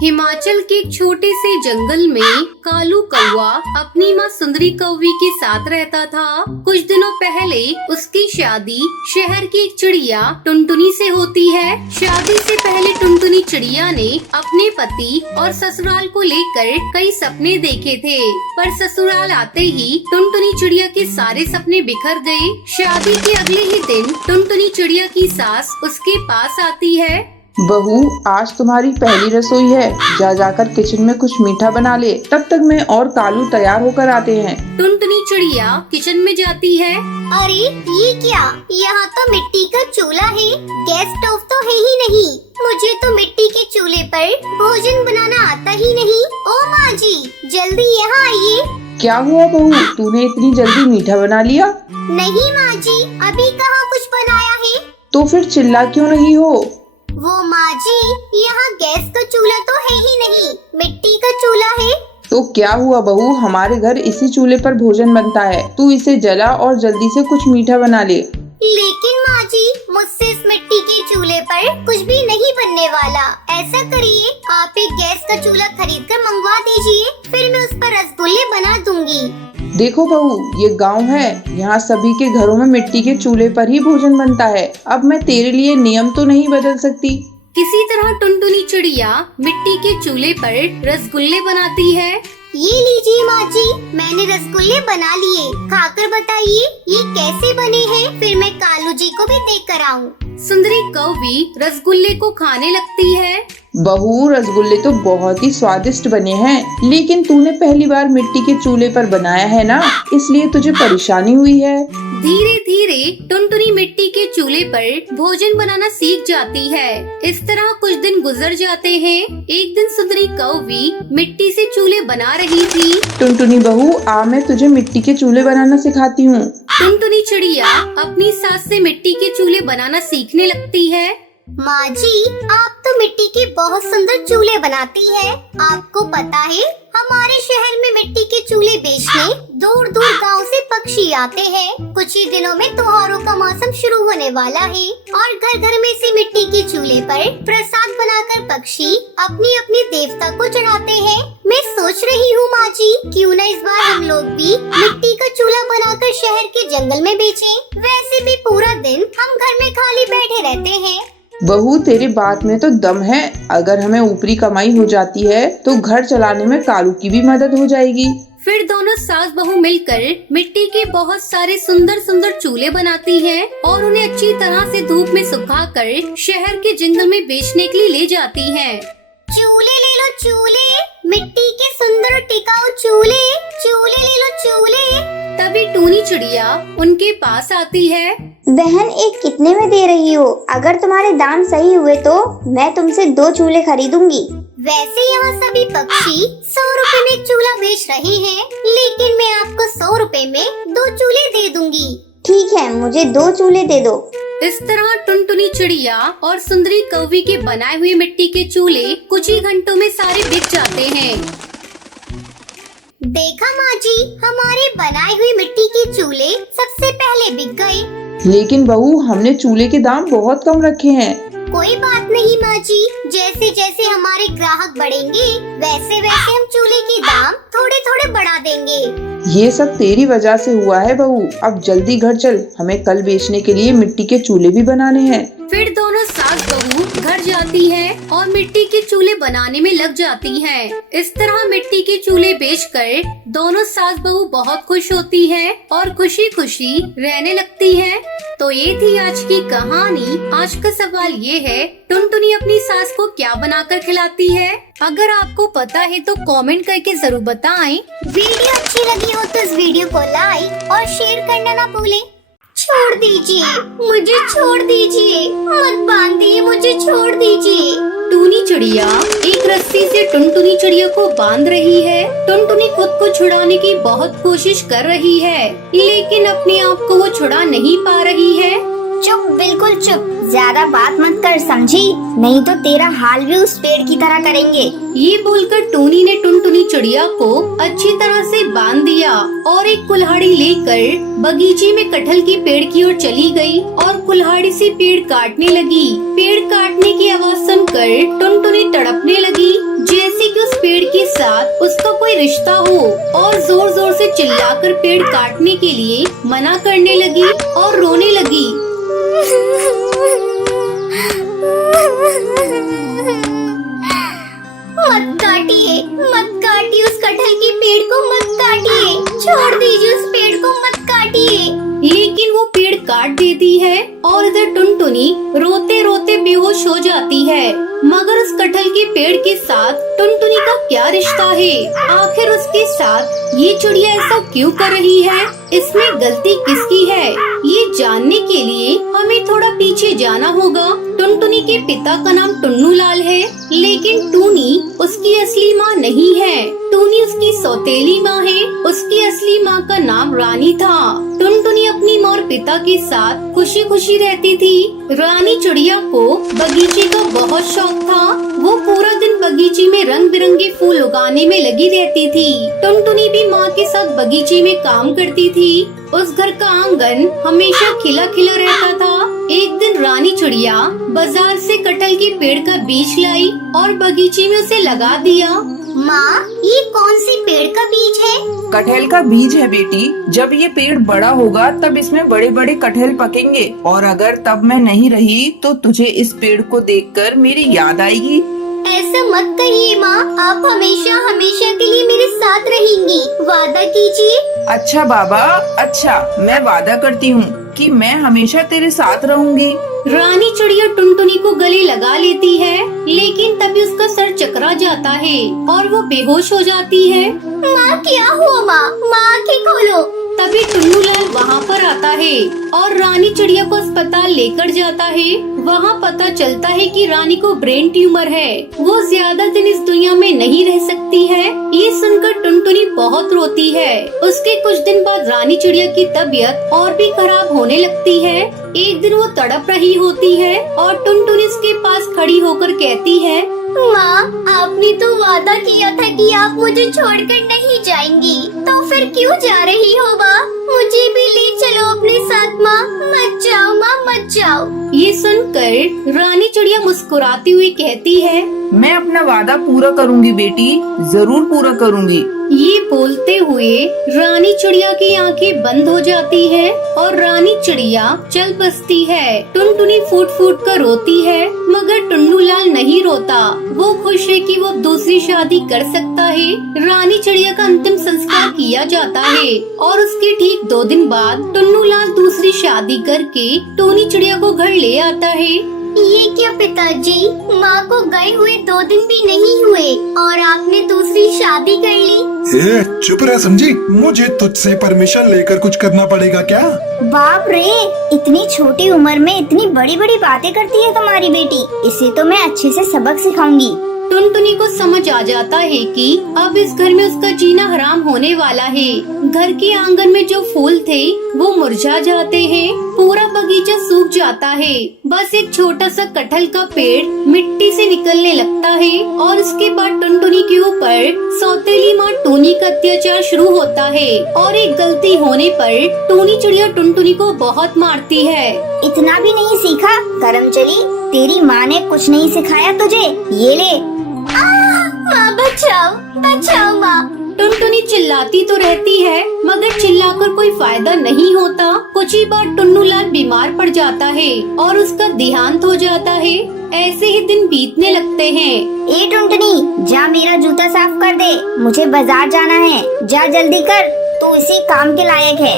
हिमाचल के एक छोटे से जंगल में कालू कौवा अपनी माँ सुंदरी कौवी के साथ रहता था। कुछ दिनों पहले उसकी शादी शहर की एक चिड़िया टुनटुनी से होती है। शादी से पहले टुनटुनी चिड़िया ने अपने पति और ससुराल को लेकर कई सपने देखे थे, पर ससुराल आते ही टुनटुनी चिड़िया के सारे सपने बिखर गए। शादी के अगले ही दिन टुनटुनी चिड़िया की सास उसके पास आती है। बहू, आज तुम्हारी पहली रसोई है, जाकर किचन में कुछ मीठा बना ले। तब तक मैं और कालू तैयार होकर आते हैं। टुनटुनी चिड़िया किचन में जाती है। अरे ये क्या, यहाँ तो मिट्टी का चूल्हा है, गैस स्टोव तो है ही नहीं। मुझे तो मिट्टी के चूल्हे पर भोजन बनाना आता ही नहीं। ओ माँ जी, जल्दी यहाँ आइए। क्या हुआ बहू, तूने इतनी जल्दी मीठा बना लिया? नहीं माँ जी, अभी कहाँ कुछ बनाया है। तो फिर चिल्ला क्यों नहीं हो? वो माँ जी, यहाँ गैस का चूल्हा तो है ही नहीं, मिट्टी का चूल्हा है। तो क्या हुआ बहू, हमारे घर इसी चूल्हे पर भोजन बनता है। तू इसे जला और जल्दी से कुछ मीठा बना ले। लेकिन माँ जी, मुझसे इस मिट्टी के चूल्हे पर कुछ भी नहीं बनने वाला। ऐसा करिए, आप एक गैस का चूल्हा खरीद कर मंगवा दीजिए, फिर मैं उस पर रसगुल्ले बना दूंगी। देखो बहू, ये गांव है, यहाँ सभी के घरों में मिट्टी के चूल्हे पर ही भोजन बनता है। अब मैं तेरे लिए नियम तो नहीं बदल सकती। किसी तरह टुनटुनी चिड़िया मिट्टी के चूल्हे पर रसगुल्ले बनाती है। ये लीजिए माँ जी, मैंने रसगुल्ले बना लिए, खाकर बताइए ये कैसे बने हैं, फिर मैं कालू जी को भी देख कर आऊँ। सुंदरी कौवी रसगुल्ले को खाने लगती है। बहू, रसगुल्ले तो बहुत ही स्वादिष्ट बने हैं, लेकिन तूने पहली बार मिट्टी के चूल्हे पर बनाया है ना, इसलिए तुझे परेशानी हुई है। धीरे धीरे टुनटुनी मिट्टी के चूल्हे पर भोजन बनाना सीख जाती है। इस तरह कुछ दिन गुजर जाते हैं। एक दिन सुंदरी कौवी मिट्टी से चूल्हे बना रही थी। टुनटुनी बहू, आ मैं तुझे मिट्टी के चूल्हे बनाना सिखाती हूँ। टुनटुनी चिड़िया अपनी सास से मिट्टी के चूल्हे बनाना सीखने लगती है। माँ जी, आप तो मिट्टी के बहुत सुंदर चूल्हे बनाती है। आपको पता है, हमारे शहर में मिट्टी के चूल्हे बेचने दूर दूर गांव से पक्षी आते हैं। कुछ ही दिनों में त्योहारों का मौसम शुरू होने वाला है और घर घर में से मिट्टी के चूल्हे पर प्रसाद बनाकर पक्षी अपनी अपनी देवता को चढ़ाते हैं। मैं सोच रही हूँ माँ जी, क्यों न इस बार हम लोग भी मिट्टी का चूल्हा बनाकर शहर के जंगल में बेचें। वैसे भी पूरा दिन हम घर में खाली बैठे रहते हैं। बहू, तेरी बात में तो दम है। अगर हमें ऊपरी कमाई हो जाती है तो घर चलाने में कालू की भी मदद हो जाएगी। फिर दोनों सास बहू मिलकर मिट्टी के बहुत सारे सुंदर सुंदर चूल्हे बनाती हैं और उन्हें अच्छी तरह से धूप में सुखाकर शहर के जंगल में बेचने के लिए ले जाती हैं। चूल्हे ले लो चूल्हे, मिट्टी के सुंदर और टिकाऊ चूल्हे, चूल्हे ले लो चूल्हे। तभी टूनी चिड़िया उनके पास आती है। बहन, एक कितने में दे रही हो? अगर तुम्हारे दाम सही हुए तो मैं तुमसे 2 चूल्हे खरीदूंगी। वैसे यहाँ सभी पक्षी 100 रुपए में चूल्हा बेच रहे हैं, लेकिन मैं आपको 100 रुपए में 2 चूल्हे दे दूंगी। ठीक है, मुझे 2 चूल्हे दे दो। इस तरह टुनटुनी चिड़िया और सुंदरी कौवी के बनाए हुए मिट्टी के चूल्हे कुछ ही घंटों में सारे बिक जाते हैं। देखा माँ जी, हमारे बनाए हुए मिट्टी के चूल्हे सबसे पहले बिक गए। लेकिन बहू, हमने चूल्हे के दाम बहुत कम रखे हैं। कोई बात नहीं माँ जी, जैसे जैसे हमारे ग्राहक बढ़ेंगे वैसे वैसे हम चूल्हे के दाम थोड़े थोड़े बढ़ा देंगे। ये सब तेरी वजह से हुआ है बहू। अब जल्दी घर चल, हमें कल बेचने के लिए मिट्टी के चूल्हे भी बनाने हैं। फिर दोनों सास बहू घर जाती हैं और मिट्टी के चूल्हे बनाने में लग जाती हैं। इस तरह मिट्टी के चूल्हे बेचकर दोनों सास बहू बहुत खुश होती हैं और खुशी खुशी रहने लगती हैं। तो ये थी आज की कहानी। आज का सवाल ये है, टुनटुनी अपनी सास को क्या बनाकर खिलाती है? अगर आपको पता है तो कमेंट करके जरूर बताएं। वीडियो अच्छी लगी हो तो इस वीडियो को लाइक और शेयर करना ना भूलें। छोड़ दीजिए, मुझे छोड़ दीजिए, मत बांधिए, मुझे छोड़ दीजिए। टूनी चिड़िया एक रस्सी से टुनटुनी चिड़िया को बांध रही है। टुनटुनी खुद को छुड़ाने की बहुत कोशिश कर रही है, लेकिन अपने आप को वो छुड़ा नहीं पा रही है। चुप, बिल्कुल चुप, ज्यादा बात मत कर, समझी? नहीं तो तेरा हाल भी उस पेड़ की तरह करेंगे। ये बोलकर टूनी ने टुनटुनी चिड़िया को अच्छी तरह से बांध दिया और एक कुल्हाड़ी लेकर बगीचे में कटहल की पेड़ की ओर चली गई और कुल्हाड़ी से पेड़ काटने लगी। पेड़ काटने की आवाज सुनकर टुनटुनी तड़पने लगी। रिश्ता हो और जोर जोर से चिल्लाकर पेड़ काटने के लिए मना करने लगी और रोने लगी। मत काटिए उस कटहल के पेड़ को, मत काटिए, छोड़ दीजिए उस पेड़ को, मत काटिए। लेकिन वो पेड़ काट देती है और इधर टुनटुनी रोते रोते बेहोश हो जाती है। मगर उस कटहल के पेड़ के साथ टुनटुनी का क्या रिश्ता है? आखिर उसके साथ ये चिड़िया ऐसा क्यों कर रही है? इसमें गलती किसकी है? ये जानने के लिए हमें थोड़ा पीछे जाना होगा। टुनटुनी के पिता का नाम टुन्नू लाल है, लेकिन टूनी उसकी असली माँ नहीं है। टूनी उसकी सौतेली माँ है। उसकी असली माँ का नाम रानी था। टुनटुनी अपनी माँ और पिता के साथ खुशी खुशी रहती थी। रानी चिड़िया को बगीचे का बहुत शौक था। वो पूरा दिन बगीचे में रंग बिरंगे फूल उगाने में लगी रहती थी। टुनटुनी भी माँ के साथ बगीचे में काम करती थी। उस घर का आंगन हमेशा खिला खिला रहता था। एक दिन रानी चिड़िया बाजार से कटहल के पेड़ का बीज लाई और बगीचे में उसे लगा दिया। माँ, ये कौन सी पेड़ का बीज है? कटहल का बीज है बेटी। जब ये पेड़ बड़ा होगा तब इसमें बड़े बड़े कटहल पकेंगे, और अगर तब मैं नहीं रही तो तुझे इस पेड़ को देखकर मेरी याद आएगी। ऐसा मत कहिए माँ, आप हमेशा हमेशा के लिए मेरे साथ रहेंगी, वादा कीजिए। अच्छा बाबा, अच्छा, मैं वादा करती हूँ कि मैं हमेशा तेरे साथ रहूंगी। रानी चिड़िया टुनटुनी को गले लगा लेती है, लेकिन तभी उसका सर चकरा जाता है और वो बेहोश हो जाती है। माँ, क्या हुआ माँ? आँखें खोलो। तभी टुन्नू लाल वहाँ पर आता है और रानी चिड़िया को अस्पताल लेकर जाता है। वहाँ पता चलता है कि रानी को ब्रेन ट्यूमर है। वो ज्यादा दिन इस दुनिया में नहीं रह सकती है। ये सुनकर टुनटुनी बहुत रोती है। उसके कुछ दिन बाद रानी चिड़िया की तबीयत और भी खराब होने लगती है। एक दिन वो तड़प रही होती है और टुनटुनी उसके पास खड़ी होकर कहती है, माँ, आपने तो वादा किया था कि आप मुझे छोड़कर नहीं जाएंगी, तो फिर क्यों जा रही हो माँ? मुझे भी ले चलो अपने साथ माँ। मत जाओ माँ, मत जाओ। ये सुनकर रानी चिड़िया मुस्कुराती हुई कहती है, मैं अपना वादा पूरा करूंगी बेटी, जरूर पूरा करूंगी। ये बोलते हुए रानी चिड़िया की आंखें बंद हो जाती है और रानी चिड़िया चल बसती है। टुनटुनी फूट फूट कर रोती है, मगर टुन्नू लाल नहीं रोता। वो खुश है कि वो दूसरी शादी कर सकता है। रानी चिड़िया का अंतिम संस्कार किया जाता है और उसके ठीक 2 दिन बाद टुन्नू लाल दूसरी शादी करके टूनी चिड़िया को घर ले आता है। ये क्या पिताजी, माँ को गए हुए 2 दिन भी नहीं हुए और आपने दूसरी शादी कर ली? चुप रह समझी, मुझे तुझसे परमिशन लेकर कुछ करना पड़ेगा क्या? बाप रे, इतनी छोटी उम्र में इतनी बड़ी बड़ी बातें करती है तुम्हारी बेटी। इसे तो मैं अच्छे से सबक सिखाऊंगी। टुनटुनी को समझ आ जाता है कि अब इस घर में उसका जीना हराम होने वाला है। घर के आंगन में जो फूल थे वो मुरझा जाते हैं। पूरा बगीचा सूख जाता है। बस एक छोटा सा कटहल का पेड़ मिट्टी से निकलने लगता है और उसके बाद टुनटुनी के ऊपर सौतेली माँ टूनी का अत्याचार शुरू होता है और एक गलती होने पर टूनी चिड़िया टुनटुनी को बहुत मारती है। इतना भी नहीं सीखा करमचली, तेरी माँ ने कुछ नहीं सिखाया तुझे। ये ले। माँ बचाओ, बचाओ माँ। टुनटुनी चिल्लाती तो रहती है, मगर चिल्लाकर कोई फायदा नहीं होता। कुछ ही बार टुन्नू लाल बीमार पड़ जाता है और उसका देहांत हो जाता है। ऐसे ही दिन बीतने लगते हैं। ए टुनटुनी, जा मेरा जूता साफ कर दे, मुझे बाजार जाना है। जा जल्दी कर, तू इसी काम के लायक है।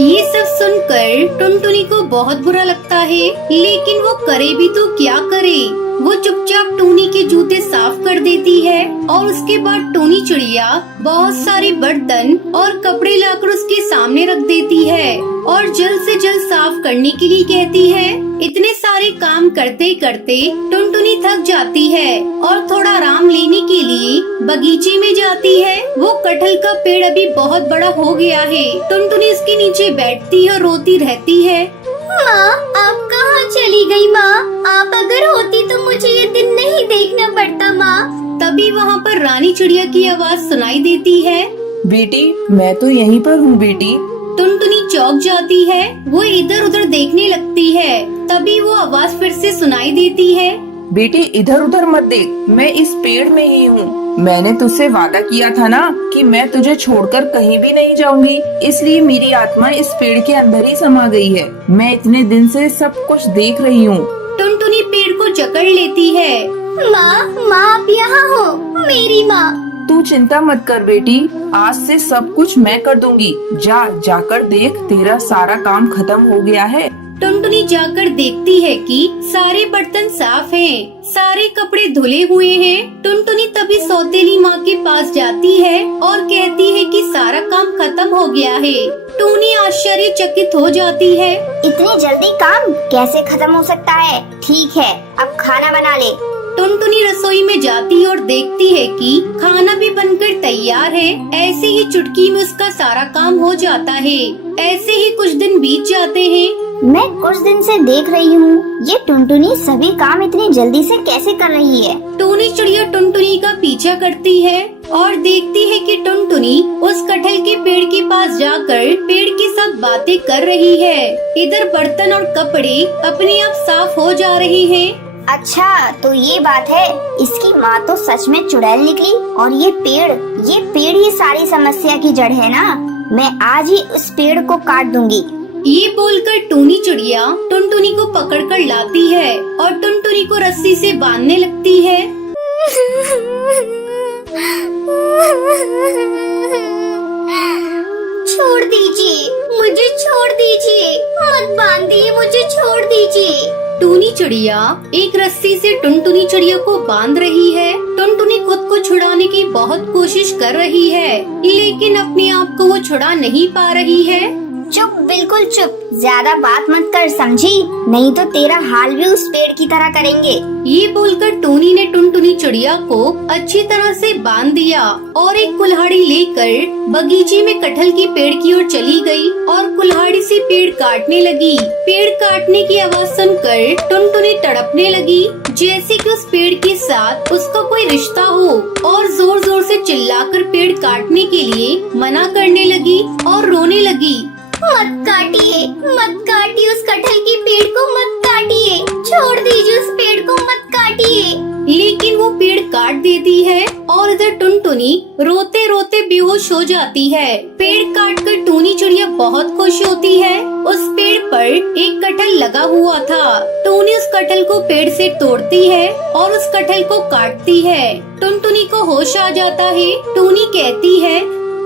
ये सब सुनकर टुनटुनी को बहुत बुरा लगता है, लेकिन वो करे भी तो क्या करे। वो चुपचाप टूनी के जूते साफ कर देती है और उसके बाद टूनी चिड़िया बहुत सारे बर्तन और कपड़े लाकर उसके सामने रख देती है और जल्द से जल्द साफ करने के लिए कहती है। इतने सारे काम करते करते टुनटुनी थक जाती है और थोड़ा आराम लेने के लिए बगीचे में जाती है। वो कटहल का पेड़ अभी बहुत बड़ा हो गया है। टुनटुनी उसके नीचे बैठती है और रोती रहती है। माँ, आप कहाँ चली गई माँ? आप अगर होती तो मुझे ये दिन नहीं देखना पड़ता माँ। तभी वहाँ पर रानी चिड़िया की आवाज सुनाई देती है। बेटी, मैं तो यहीं पर हूँ बेटी। टुनटुनी चौंक जाती है। वो इधर उधर देखने लगती है। तभी वो आवाज फिर से सुनाई देती है। बेटी इधर उधर मत देख, मैं इस पेड़ में ही हूँ। मैंने तुझसे वादा किया था ना कि मैं तुझे छोड़कर कहीं भी नहीं जाऊंगी, इसलिए मेरी आत्मा इस पेड़ के अंदर ही समा गई है। मैं इतने दिन से सब कुछ देख रही हूँ। टुनटुनी पेड़ को जकड़ लेती है। माँ, माँ आप यहाँ हो, मेरी माँ। तू चिंता मत कर बेटी, आज से सब कुछ मैं कर दूंगी। जाकर देख, तेरा सारा काम खत्म हो गया है। टुनटुनी जाकर देखती है कि सारे बर्तन साफ हैं, सारे कपड़े धुले हुए हैं। टुनटुनी तभी सौतेली माँ के पास जाती है और कहती है कि सारा काम खत्म हो गया है। टूनी आश्चर्यचकित हो जाती है। इतनी जल्दी काम कैसे खत्म हो सकता है? ठीक है, अब खाना बना ले। टुनटुनी रसोई में जाती और देखती है कि खाना भी बनकर तैयार है। ऐसे ही चुटकी में उसका सारा काम हो जाता है। ऐसे ही कुछ दिन बीत जाते हैं। मैं कुछ दिन से देख रही हूँ, ये टुनटुनी सभी काम इतनी जल्दी से कैसे कर रही है? टूनी चिड़िया टुनटुनी का पीछा करती है और देखती है कि टुनटुनी उस कटहल के पेड़ के पास जाकर पेड़ के साथ बातें कर रही है। इधर बर्तन और कपड़े अपने आप साफ हो जा रहे हैं। अच्छा, तो ये बात है। इसकी माँ तो सच में चुड़ैल निकली और ये पेड़ ही सारी समस्या की जड़ है ना। मैं आज ही उस पेड़ को काट दूंगी। ये बोलकर टूनी चिड़िया टुनटुनी को पकड़कर लाती है और टुनटुनी को रस्सी से बांधने लगती है। छोड़ दीजिए, मुझे छोड़ दीजिए, मत बांधिए, मुझे छोड़ दीजिए। टूनी चिड़िया एक रस्सी से टुनटुनी चिड़िया को बांध रही है। टुनटुनी खुद को छुड़ाने की बहुत कोशिश कर रही है, लेकिन अपने आप को वो छुड़ा नहीं पा रही है। चुप, बिल्कुल चुप, ज्यादा बात मत कर, समझी? नहीं तो तेरा हाल भी उस पेड़ की तरह करेंगे। ये बोलकर टूनी ने टुनटुनी चिड़िया को अच्छी तरह से बांध दिया और एक कुल्हाड़ी लेकर बगीचे में कटहल के पेड़ की ओर चली गई और कुल्हाड़ी से पेड़ काटने लगी। पेड़ काटने की आवाज सुनकर टुनटुनी तड़पने लगी, जैसे कि उस पेड़ के साथ उसका कोई रिश्ता हो, और जोर जोर से चिल्लाकर पेड़ काटने के लिए मना करने लगी और रोने लगी। मत काटिए उस कटहल के पेड़ को, मत काटिए, छोड़ दीजिए उस पेड़ को, मत काटिए। लेकिन वो पेड़ काट देती है और इधर टुनटुनी रोते रोते बेहोश हो जाती है। पेड़ काटकर टूनी चिड़िया बहुत खुश होती है। उस पेड़ पर एक कटहल लगा हुआ था। टूनी उस कटहल को पेड़ से तोड़ती है और उस कटहल को काटती है। टुनटुनी को होश आ जाता है। टूनी कहती है,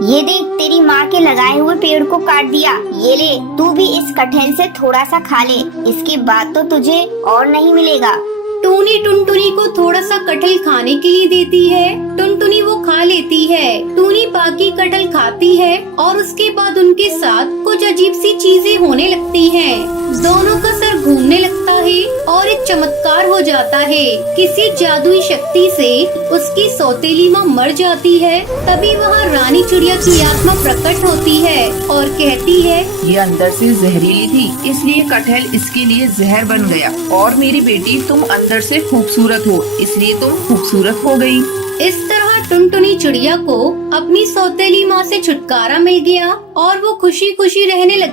ये देख, तेरी माँ के लगाए हुए पेड़ को काट दिया। ये ले, तू भी इस कटहल से थोड़ा सा खा ले, इसके बाद तो तुझे और नहीं मिलेगा। टूनी टुनटुनी को थोड़ा सा कटहल खाने के लिए देती है। टुनटुनी वो खा लेती है। टूनी बाकी कटहल खाती है और उसके बाद उनके साथ कुछ अजीब सी चीजें होने लगती हैं। दोनों का सर घूमने लगता है और एक चमत्कार हो जाता है। किसी जादुई शक्ति से उसकी सौतेली माँ मर जाती है। तभी वहाँ रानी चिड़िया की आत्मा प्रकट होती है और कहती है, ये अंदर से जहरीली थी, इसलिए कटहल इसके लिए जहर बन गया। और मेरी बेटी, तुम अंदर से खूबसूरत हो, इसलिए तुम खूबसूरत हो गई। इस तरह टुनटुनी चिड़िया को अपनी सौतेली माँ से छुटकारा मिल गया और वो खुशी खुशी रहने लगी।